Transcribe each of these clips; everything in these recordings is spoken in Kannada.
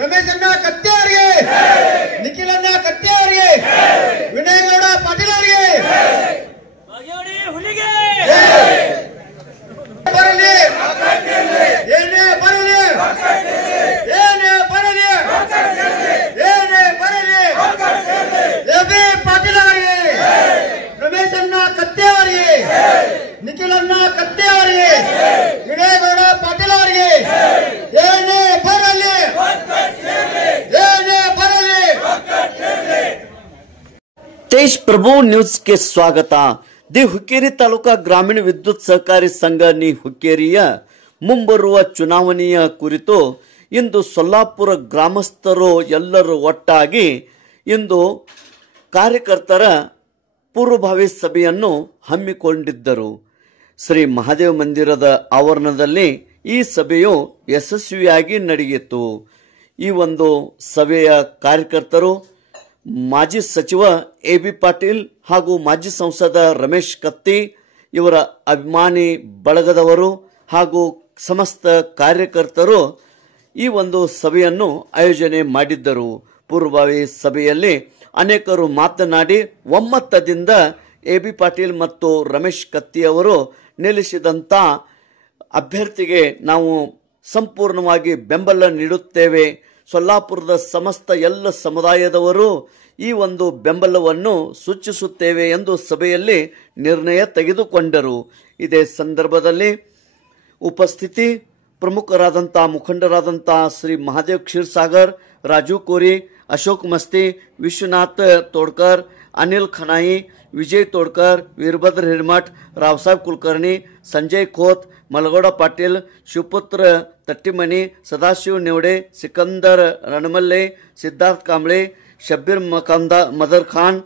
ರಮೇಶಣ್ಣ ಕತ್ತಿ ಅವರಿಗೆ, ನಿಖಿಲಣ್ಣ ಕತ್ತಿ ಅವರಿಗೆ, ವಿನಯಗೌಡ ಪಾಟೀಲ್ ಅವರಿಗೆ ಬರಲಿ, ಏನೇ ಬರಲಿ, ಏನೇ ಬರಲಿ, ಏನೇ ಬರಲಿ, ಎಬಿ ಪಾಟೀಲ್ ಅವರಿಗೆ, ರಮೇಶಣ್ಣ ಕತ್ತಿ ಅವರಿಗೆ, ನಿಖಿಲಣ್ಣ ಕತ್ತಿ ಅವರಿಗೆ, ವಿನಯಗೌಡ ಪಾಟೀಲ್ ಅವರಿಗೆ ಏನೇ ಬರಲಿ, ಏನೇ ಬರಲಿ. तेज प्रभु न्यूज के स्वागत. ದಿ ಹುಕ್ಕೇರಿ ತಾಲೂಕಾ ಗ್ರಾಮೀಣ ವಿದ್ಯುತ್ ಸಹಕಾರಿ ಸಂಘ ನಿ ಹುಕ್ಕೇರಿಯ ಮುಂಬರುವ ಚುನಾವಣೆಯ ಕುರಿತು ಇಂದು ಸೊಲ್ಲಾಪುರ ಗ್ರಾಮಸ್ಥರು ಎಲ್ಲರೂ ಒಟ್ಟಾಗಿ ಇಂದು ಕಾರ್ಯಕರ್ತರ ಪೂರ್ವಭಾವಿ ಸಭೆಯನ್ನು ಹಮ್ಮಿಕೊಂಡಿದ್ದರು. ಶ್ರೀ ಮಹಾದೇವ ಮಂದಿರದ ಆವರಣದಲ್ಲಿ ಈ ಸಭೆಯು ಯಶಸ್ವಿಯಾಗಿ ನಡೆಯಿತು. ಈ ಒಂದು ಸಭೆಯ ಕಾರ್ಯಕರ್ತರು ಮಾಜಿ ಸಚಿವ ಎಬಿ ಪಾಟೀಲ್ ಹಾಗೂ ಮಾಜಿ ಸಂಸದ ರಮೇಶ್ ಕತ್ತಿ ಇವರ ಅಭಿಮಾನಿ ಬಳಗದವರು ಹಾಗೂ ಸಮಸ್ತ ಕಾರ್ಯಕರ್ತರು ಈ ಒಂದು ಸಭೆಯನ್ನು ಆಯೋಜನೆ ಮಾಡಿದ್ದರು. ಪೂರ್ವಭಾವಿ ಸಭೆಯಲ್ಲಿ ಅನೇಕರು ಮಾತನಾಡಿ ಒಮ್ಮತದಿಂದ ಎಬಿ ಪಾಟೀಲ್ ಮತ್ತು ರಮೇಶ್ ಕತ್ತಿ ಅವರು ನಿಲ್ಲಿಸಿದಂತ ಅಭ್ಯರ್ಥಿಗೆ ನಾವು ಸಂಪೂರ್ಣವಾಗಿ ಬೆಂಬಲ ನೀಡುತ್ತೇವೆ. ಸೊಲ್ಲಾಪುರದ ಸಮಸ್ತ ಎಲ್ಲ ಸಮುದಾಯದವರು ಈ ಒಂದು ಬೆಂಬಲವನ್ನು ಸೂಚಿಸುತ್ತೇವೆ ಎಂದು ಸಭೆಯಲ್ಲಿ ನಿರ್ಣಯ ತೆಗೆದುಕೊಂಡರು. ಇದೇ ಸಂದರ್ಭದಲ್ಲಿ ಉಪಸ್ಥಿತಿ ಪ್ರಮುಖರಾದಂಥ ಮುಖಂಡರಾದಂಥ ಶ್ರೀ ಮಹಾದೇವ್ ಕ್ಷೀರ್ಸಾಗರ್, ರಾಜು ಕೋರಿ, ಅಶೋಕ್ ಮಸ್ತಿ, ವಿಶ್ವನಾಥ್ ತೋಡ್ಕರ್, ಅನಿಲ್ ಖನಾಯಿ, ವಿಜಯ್ ತೋಡ್ಕರ್, ವೀರಭದ್ರ ಹಿರಮಠ್, ರಾವಸಾಹೇಬ್ ಕುಲಕರ್ಣಿ, ಸಂಜಯ್ ಖೋತ್, ಮಲಗೌಡ ಪಾಟೀಲ್, ಶಿವಪುತ್ರ ತಟ್ಟಿಮನಿ, ಸದಾಶಿವ ನೆವಡೆ, ಸಿಕಂದರ್ ರಣಮಲ್ಲೆ, ಸಿದ್ಧಾರ್ಥ್ ಕಾಂಬ್ಳೆ, ಶಬ್ಬೀರ್ ಮದರ್ ಖಾನ್,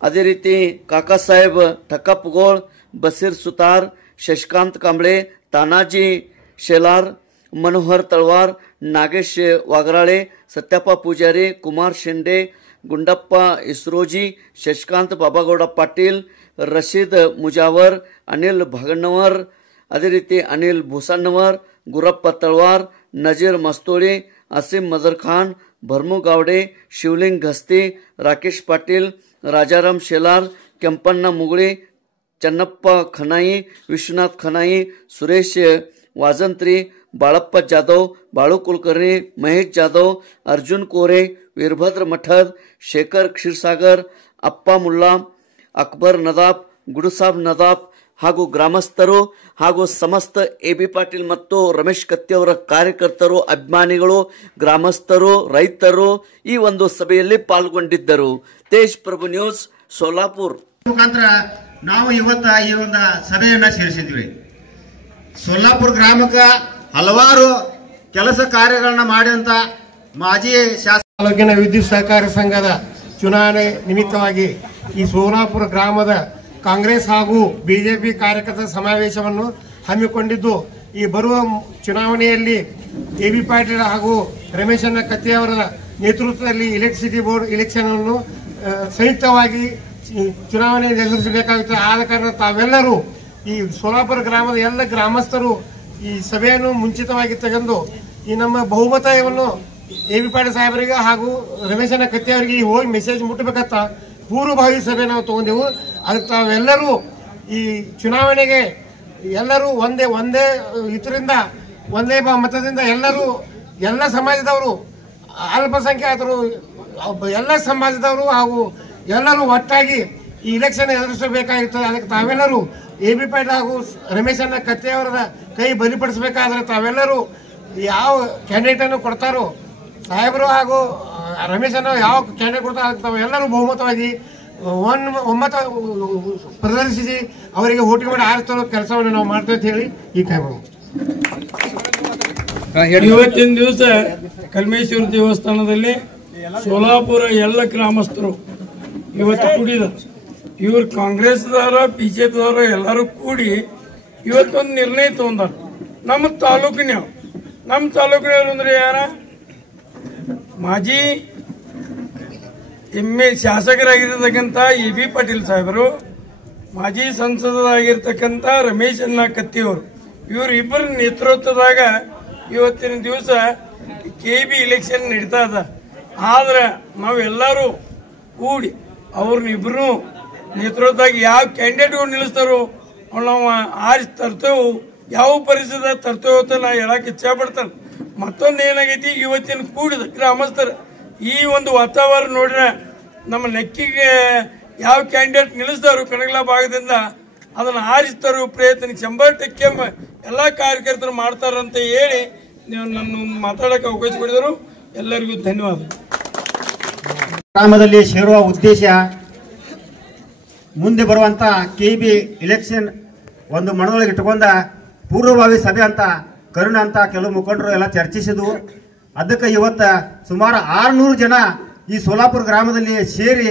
ಅದೇ ರೀತಿ ಕಾಕಾ ಸಾಹೇಬ್ ಠಕ್ಕಪ್ಪಗೋಳ್, ಬಸೀರ್ ಸುತಾರ್, ಶಶಿಕಾಂತ್ ಕಾಂಬ್ಳೆ, ತಾನಾಜಿ ಶೇಲಾರ್, ಮನೋಹರ್ ತಳವಾರ್, ನಾಗೇಶ್ ವಾಗರಾಳೆ, ಸತ್ಯಪ್ಪ ಪೂಜಾರಿ, ಕುಮಾರ್ ಶಿಂಡೆ, ಗುಂಡಪ್ಪ ಇಸ್ರೋಜಿ, ಶಶಿಕಾಂತ್ ಬಾಬಾಗೌಡ ಪಾಟೀಲ್, ರಶೀದ್ ಮುಜಾವರ್, ಅನಿಲ್ ಭಗಣ್ಣವರ್, ಅದೇ ರೀತಿ ಅನಿಲ್ ಭೂಸಣ್ಣವರ್, ಗುರಪ್ಪ ತಳವಾರ್, ನಜೀರ್ ಮಸ್ತೋಳಿ, ಅಸೀಂ ಮದರ್ ಖಾನ್, ಭರ್ಮು ಗಾವಡೆ, ಶಿವಲಿಂಗ್ ಘಸ್ತಿ, ರಾಕೇಶ್ ಪಾಟೀಲ್, ರಾಜಾರಾಮ್ ಶೇಲಾರ್, ಕೆಂಪಣ್ಣ ಮುಗುಳಿ, ಚನ್ನಪ್ಪ ಖನಾಯಿ, ವಿಶ್ವನಾಥ್ ಖನಾಯಿ, ಸುರೇಶ್ ವಾಜಂತ್ರಿ, ಬಾಳಪ್ಪ ಜಾಧವ್, ಬಾಳು ಕುಲಕರ್ಣಿ, ಮಹೇಶ್ ಜಾಧವ್, ಅರ್ಜುನ್ ಕೋರೆ, ವೀರಭದ್ರ ಮಠದ್, ಶೇಖರ್ ಕ್ಷೀರ್ಸಾಗರ್, ಅಪ್ಪ ಮುಲ್ಲಾ, ಅಕ್ಬರ್ ನದಾಬ್, ಗುಡುಸಾಬ್ ನದಾಬ್ ಹಾಗೂ ಗ್ರಾಮಸ್ಥರು ಹಾಗೂ ಸಮಸ್ತ ಎಬಿ ಪಾಟೀಲ್ ಮತ್ತು ರಮೇಶ್ ಕತ್ತಿ ಅವರ ಕಾರ್ಯಕರ್ತರು, ಅಭಿಮಾನಿಗಳು, ಗ್ರಾಮಸ್ಥರು, ರೈತರು ಈ ಒಂದು ಸಭೆಯಲ್ಲಿ ಪಾಲ್ಗೊಂಡಿದ್ದರು. ತೇಜ್ ಪ್ರಭು ನ್ಯೂಸ್, ಸೋಲಾಪುರ್. ಮುಖಾಂತರ ನಾವು ಇವತ್ತ ಈ ಒಂದು ಸಭೆಯನ್ನ ಸೇರಿಸಿದ್ವಿ. ಸೊಲ್ಲಾಪುರ ಗ್ರಾಮಕ್ಕೆ ಹಲವಾರು ಕೆಲಸ ಕಾರ್ಯಗಳನ್ನ ಮಾಡಿದಂತ ಮಾಜಿ ಶಾಸಕ ತಾಲೂಕಿನ ವಿದ್ಯುತ್ ಸಹಕಾರಿ ಸಂಘದ ಚುನಾವಣೆ ನಿಮಿತ್ತವಾಗಿ ಈ ಸೋಲಾಪುರ ಗ್ರಾಮದ ಕಾಂಗ್ರೆಸ್ ಹಾಗೂ ಬಿಜೆಪಿ ಕಾರ್ಯಕರ್ತರ ಸಮಾವೇಶವನ್ನು ಹಮ್ಮಿಕೊಂಡಿದ್ದು, ಈ ಬರುವ ಚುನಾವಣೆಯಲ್ಲಿ ಎಬಿ ಪಾಟೀಲ್ ಹಾಗೂ ರಮೇಶಣ್ಣ ಕತ್ತಿ ಅವರ ನೇತೃತ್ವದಲ್ಲಿ ಎಲೆಕ್ಟ್ರಿಸಿಟಿ ಬೋರ್ಡ್ ಎಲೆಕ್ಷನ್ ಅನ್ನು ಸಂಯುಕ್ತವಾಗಿ ಚುನಾವಣೆ ಎದುರಿಸಬೇಕಾಗುತ್ತದೆ. ಆದ ಕಾರಣ ತಾವೆಲ್ಲರೂ ಈ ಸೋಲಾಪುರ ಗ್ರಾಮದ ಎಲ್ಲ ಗ್ರಾಮಸ್ಥರು ಈ ಸಭೆಯನ್ನು ಮುಂಚಿತವಾಗಿ ತೆಗೆದು ಈ ನಮ್ಮ ಬಹುಮತವನ್ನು ಎಬಿ ಪಾಟೀಲ್ ಸಾಹೇಬರಿಗೆ ಹಾಗೂ ರಮೇಶಣ್ಣ ಕತ್ತಿ ಅವರಿಗೆ ಹೋಗಿ ಮೆಸೇಜ್ ಮುಟ್ಟಬೇಕಂತ ಪೂರ್ವಭಾವಿ ಸಭೆ ನಾವು ತಗೊಂಡೆವು. ಅದಕ್ಕೆ ತಾವೆಲ್ಲರೂ ಈ ಚುನಾವಣೆಗೆ ಎಲ್ಲರೂ ಒಂದೇ ಇದರಿಂದ ಒಂದೇ ಮತದಿಂದ ಎಲ್ಲರೂ ಎಲ್ಲ ಸಮಾಜದವರು, ಅಲ್ಪಸಂಖ್ಯಾತರು, ಎಲ್ಲ ಸಮಾಜದವರು ಹಾಗೂ ಎಲ್ಲರೂ ಒಟ್ಟಾಗಿ ಈ ಇಲೆಕ್ಷನ್ ಎದುರಿಸಬೇಕಾಗಿರ್ತದೆ. ಅದಕ್ಕೆ ತಾವೆಲ್ಲರೂ ಎಬಿ ಪಾಟೀಲ್ ಹಾಗೂ ರಮೇಶಣ್ಣ ಕತ್ತಿ ಅವರ ಕೈ ಬಲಿಪಡಿಸಬೇಕಾದ್ರೆ ತಾವೆಲ್ಲರೂ ಯಾವ ಕ್ಯಾಂಡಿಡೇಟ್ ಅನ್ನು ಕೊಡ್ತಾರೋ ಸಾಹೇಬರು ಹಾಗೂ ರಮೇಶಣ್ಣ ಯಾವ ಕ್ಯಾಂಡಿಡೇಟ್ ಕೊಡ್ತಾರೋ ಅದಕ್ಕೆ ತಾವೆಲ್ಲರೂ ಬಹುಮತವಾಗಿ ಒಮ್ಮತ ಪ್ರದರ್ಶಿಸಿ ಅವರಿಗೆ ವೋಟಿಂಗ್ ಮಾಡಿ ಆರಿಸಲು ಕೆಲಸವನ್ನು ನಾವು ಮಾಡ್ತೇವೆ ಅಂತ ಹೇಳಿ ಈ ಕೈ ಇವತ್ತಿನ ದಿವಸ ಕಲ್ಮೇಶ್ವರ ದೇವಸ್ಥಾನದಲ್ಲಿ ಸೋಲಾಪುರ ಎಲ್ಲ ಗ್ರಾಮಸ್ಥರು ಇವತ್ತು ಕೂಡಿದರು. ಇವರು ಕಾಂಗ್ರೆಸ್ದವರ ಬಿಜೆಪಿದವರ ಎಲ್ಲರೂ ಕೂಡಿ ಇವತ್ತೊಂದು ನಿರ್ಣಯ ತಗೊಂಡಾರ. ನಮ್ಮ ತಾಲೂಕಿನವ್ರು ಅಂದ್ರೆ ಯಾರ ಮಾಜಿ ಶಾಸಕರಾಗಿರ್ತಕ್ಕಂಥ ಎಬಿ ಪಾಟೀಲ್ ಸಾಹೇಬರು, ಮಾಜಿ ಸಂಸದರಾಗಿರ್ತಕ್ಕಂಥ ರಮೇಶಣ್ಣ ಕತ್ತಿ ಅವರು ಇವರಿಬ್ಬರ ನೇತೃತ್ವದಾಗ ಇವತ್ತಿನ ದಿವಸ KB ಇಲೆಕ್ಷನ್ ನಡೀತಾ ಅದ. ಆದ್ರೆ ನಾವೆಲ್ಲರೂ ಕೂಡಿ ಅವ್ರನ್ನಿಬ್ರು ನೇತೃತ್ವದಾಗ ಯಾವ ಕ್ಯಾಂಡಿಡೇಟ್ಗಳು ನಿಲ್ಲಿಸ್ತಾರೋ ನಾವು ಆರಿಸಿ ತರ್ತೇವೆ. ಯಾವ ಪರಿಸ್ಥಿತಿ ತರ್ತೇವೆ ಅಂತ ನಾ ಹೇಳಕ್ ಇಚ್ಛೆ ಪಡ್ತಾನೆ. ಮತ್ತೊಂದು ಏನಾಗೈತಿ, ಇವತ್ತಿನ ಕೂಡಿದ ಗ್ರಾಮಸ್ಥರು ಈ ಒಂದು ವಾತಾವರಣ ನೋಡ್ರೆ ನಮ್ಮ ನೆಕ್ಕಿಗೆ ಯಾವ ಕ್ಯಾಂಡಿಡೇಟ್ ನಿಲ್ಲಿಸ್ತಾರೋ ಕಣಗಲ ಭಾಗದಿಂದ ಅದನ್ನ ಆರಿಸ್ತಾರೋ ಪ್ರಯತ್ನಕ್ಕೆ 100% ಎಲ್ಲ ಕಾರ್ಯಕರ್ತರು ಮಾಡ್ತಾರಂತ ಹೇಳಿ ನೀವು ನನ್ನ ಮಾತಾಡಕ್ಕೆ ಅವಕಾಶ ಕೊಡಿದರು. ಎಲ್ಲರಿಗೂ ಧನ್ಯವಾದ. ಗ್ರಾಮದಲ್ಲಿ ಸೇರುವ ಉದ್ದೇಶ ಮುಂದೆ ಬರುವಂತ KB ಇಲೆಕ್ಷನ್ ಒಂದು ಮನದೊಳಗೆ ಇಟ್ಟುಕೊಂಡ ಪೂರ್ವಭಾವಿ ಸಭೆ ಅಂತ ಕರುಣ ಅಂತ ಕೆಲವು ಮುಖಂಡರು ಎಲ್ಲ ಚರ್ಚಿಸಿದ್ವು. ಅದಕ್ಕೆ ಇವತ್ತು ಸುಮಾರು 600 ಜನ ಈ ಸೋಲಾಪುರ ಗ್ರಾಮದಲ್ಲಿ ಸೇರಿ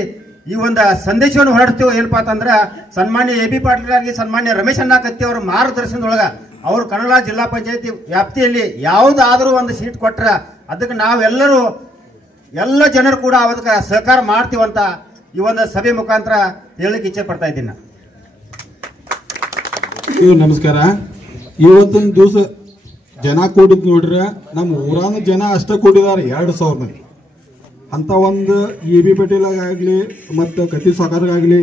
ಈ ಒಂದು ಸಂದೇಶವನ್ನು ಹೊರಡ್ತೇವೆ. ಏನಪ್ಪಾ ಅಂತಂದ್ರೆ ಸನ್ಮಾನ್ಯ AB ಪಾಟೀಲ್ ಆಗಲಿ ಸನ್ಮಾನ್ಯ ರಮೇಶ್ ಅಣ್ಣ ಕತ್ತಿ ಅವರ ಮಾರ್ಗದರ್ಶನದೊಳಗ ಅವರು ಕನ್ನಡ ಜಿಲ್ಲಾ ಪಂಚಾಯತಿ ವ್ಯಾಪ್ತಿಯಲ್ಲಿ ಯಾವುದಾದ್ರೂ ಒಂದು ಸೀಟ್ ಕೊಟ್ರೆ ಅದಕ್ಕೆ ನಾವೆಲ್ಲರೂ ಎಲ್ಲ ಜನರು ಕೂಡ ಅದಕ್ಕೆ ಸಹಕಾರ ಮಾಡ್ತೀವಂತ ಈ ಒಂದು ಸಭೆ ಮುಖಾಂತರ ಹೇಳಲಿಕ್ಕೆ ಇಚ್ಛೆ ಪಡ್ತಾ ಇದ್ದೀನಿ. ನಮಸ್ಕಾರ. ಇವತ್ತಿನ ದಿವಸ ಜನ ಕೂಡಿದ್ ನೋಡ್ರೆ ನಮ್ಮ ಊರಾನ ಜನ ಅಷ್ಟ ಕೂಡಿದಾರೆ 2,000 ಮಂದಿ. ಅಂತ ಒಂದು AB ಪಾಟೀಲ್ ಆಗಲಿ ಮತ್ತು ಕತ್ತಿ ಸಾಕಾರ್ಗಾಗಲಿ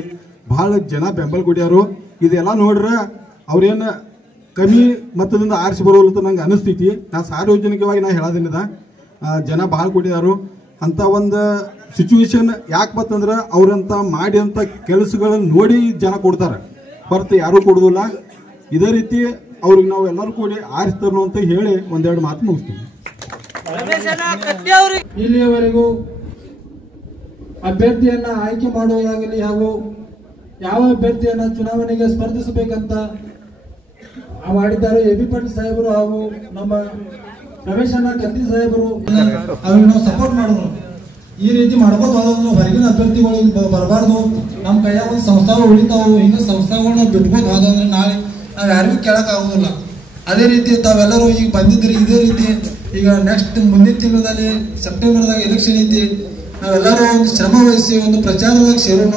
ಬಹಳ ಜನ ಬೆಂಬಲ ಕೊಡ್ಯಾರು. ಇದೆಲ್ಲ ನೋಡ್ರೆ ಅವ್ರೇನು ಕಮ್ಮಿ ಮತದಿಂದ ಆರಿಸಿ ಬರೋಲ್ಲ ಅಂತ ನಂಗೆ ಅನಿಸ್ತೈತಿ. ನಾ ಸಾರ್ವಜನಿಕವಾಗಿ ನಾ ಹೇಳೋದೇನಿದ ಜನ ಭಾಳ ಕೊಟ್ಟಿದಾರು. ಅಂತ ಒಂದು ಸಿಚುವೇಶನ್ ಯಾಕೆ ಬರ್ತಂದ್ರೆ ಅವ್ರಂತ ಮಾಡಿದಂಥ ಕೆಲಸಗಳನ್ನು ನೋಡಿ ಜನ ಕೊಡ್ತಾರೆ, ಹೊರತು ಯಾರೂ ಕೊಡೋದಿಲ್ಲ. ಇದೇ ರೀತಿ ಅವ್ರಿಗೆ ನಾವು ಎಲ್ಲರೂ ಕೂಡಿ ಆರಿಸ್ತಾರೋ ಅಂತ ಹೇಳಿ ಒಂದೆರಡು ಮಾತು ಮುಗಿಸ್ತೀವಿ. ಇಲ್ಲಿಯವರೆಗೂ ಅಭ್ಯರ್ಥಿಯನ್ನ ಆಯ್ಕೆ ಮಾಡುವುದಾಗಲಿ ಹಾಗೂ ಯಾವ ಅಭ್ಯರ್ಥಿಯನ್ನ ಚುನಾವಣೆಗೆ ಸ್ಪರ್ಧಿಸಬೇಕಂತ ಮಾಡಿದ್ದಾರೆ AB ಪಾಟೀಲ್ ಸಾಹೇಬರು ಹಾಗೂ ನಮ್ಮ ರಮೇಶ್ ಅಣ್ಣ ಕತ್ತಿ ಸಾಹೇಬರು ಅವ್ರಿಗೆ ನಾವು ಸಪೋರ್ಟ್ ಮಾಡಿದ್ರು. ಈ ರೀತಿ ಮಾಡ್ಬೋದು ಹೋದ್ರೆ ಹೊರಗಿನ ಅಭ್ಯರ್ಥಿಗಳು ಬರಬಾರ್ದು, ನಮ್ಮ ಕೈಯಾಗ ಒಂದು ಸಂಸ್ಥಾಗಳು ಉಳಿತಾವು. ಹಿಂಗೆ ಸಂಸ್ಥಾಗಳನ್ನ ಬಿಟ್ಬೋದು ಹೋದ್ರೆ ನಾಳೆ ನಾವು ಯಾರಿಗೂ ಕೇಳಕ್ ಆಗೋದಿಲ್ಲ. ಅದೇ ರೀತಿ ತಾವೆಲ್ಲರೂ ಈಗ ಬಂದಿದ್ರಿ. ಇದೇ ರೀತಿ ಈಗ ನೆಕ್ಸ್ಟ್ ಮುಂದಿನ ತಿಂಗಳಲ್ಲಿ ಸೆಪ್ಟೆಂಬರ್ದಾಗ ಎಲೆಕ್ಷನ್ ಐತಿ. ನಾವೆಲ್ಲರೂ ಒಂದು ಶ್ರಮ ವಹಿಸಿ ಒಂದು ಪ್ರಚಾರದಾಗ ಸೇರೋಣ.